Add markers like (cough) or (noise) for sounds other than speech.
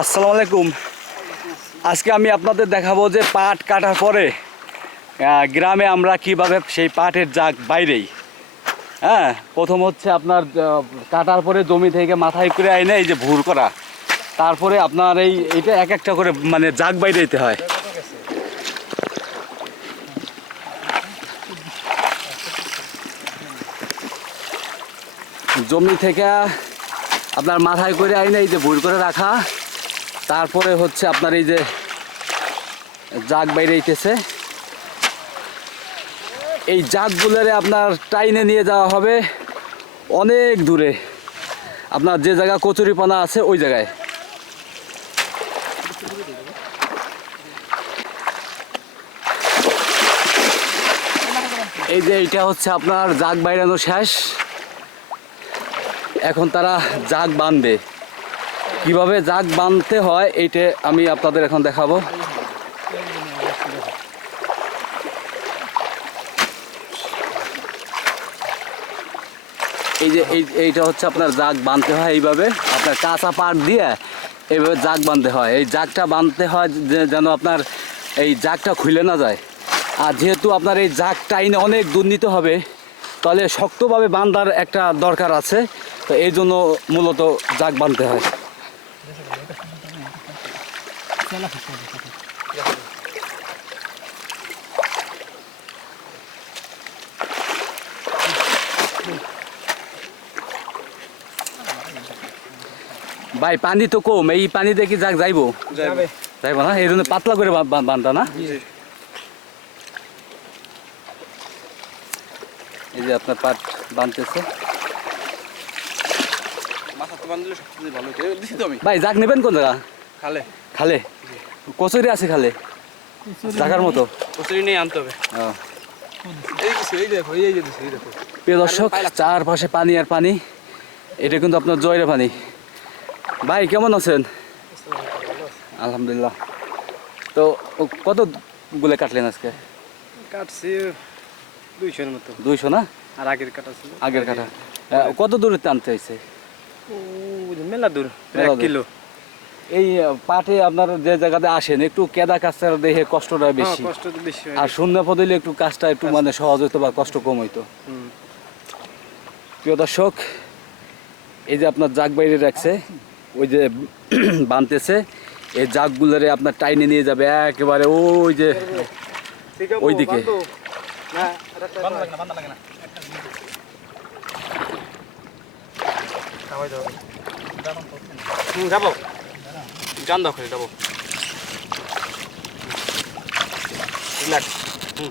আসসালামু আলাইকুম। আজকে আমি আপনাদের দেখাবো যে পাট কাটার পরে গ্রামে আমরা কীভাবে সেই পাটের জাগ বাইরেই। হ্যাঁ প্রথম হচ্ছে আপনার কাটার পরে জমি থেকে মাথায় করে আইনে এই যে ভুর করা। তারপরে আপনার এই, এটা এক একটা করে মানে জাগ বাইরে দিতে হয়। জমি থেকে আপনার মাথায় করে আইনে এই যে ভুর করে রাখা। তারপরে হচ্ছে আপনার এই যে জাগ বাইরে হইতেছে এই জাগগুলোরে আপনার টাইনে নিয়ে যাওয়া হবে অনেক দূরে। আপনার যে জায়গা কচুরিপানা আছে ওই জায়গায়। এই যে এইটা হচ্ছে আপনার জাগ বাইরানো শেষ। এখন তারা জাগ বাঁধবে। কীভাবে জাগ বাঁধতে হয়, এইটা আমি আপনাদের এখন দেখাবো। এই যে এইটা হচ্ছে আপনার জাগ বাঁধতে হয় এইভাবে। আপনার কাঁচা পাট দিয়ে এইভাবে জাগ বাঁধতে হয়। এই জাগটা বাঁধতে হয় যেন আপনার এই জাগটা খুলে না যায়। আর যেহেতু আপনার এই জাগ টাইনে অনেক দুর্নীতি হবে, তাহলে শক্তভাবে বান্ধার একটা দরকার আছে। তো এই জন্য মূলত জাগ বাঁধতে হয়। ভাই পানি তো কম এই পানি দেখি যাক যাইব? যাইব। না? এই জন্য পাতলা করে বান্ধা না? এই যে আপনার পাট বাঁধতেছে মাথা তো বাঁধলে সবচেয়ে ভালো হতো এই দিছি তো আমি ভাই যাক নেবেন কোন জায়গা? খালে। খালে? কচুরি আছে খালে? জাগার মতো? কচুরি নিয়ে আনতে হবে। প্রিয় দর্শক চারপাশে পানি আর পানি এটা কিন্তু আপনার জয়ের পানি। ভাই কেমন আছেন? আলহামদুলিল্লাহ। তো ও কত গুলে কাটলেন আজকে? কাটছি দুইশোর মতো। দুইশো না? আর আগের কাটা ছিল। আগের কাটা। কত দূরে টানতে হয়েছে? মেলা দূর এক কিলো। এই পাটে আপনার যে জায়গাতে আসেন একটু কেদা কাজটা দেখে কষ্টটা হ্যাঁ, বেশি। কষ্ট তো বেশি হয়। আর শূন্য পদিলে একটু কাজটা একটু মানে সহজ হইতো বা কষ্ট কম হইতো। প্রিয় দর্শক এই যে আপনার জাগ বাইরে রাখছে ওই যে (clears throat) বানতেছে এই জাগগুলোরে আপনার টাইনে নিয়ে যাবে একেবারে ওই যে ওইদিকে। না। লাগে না হুম, যাব। জান দাও খালি যাব। রিল্যাক্স। হুম।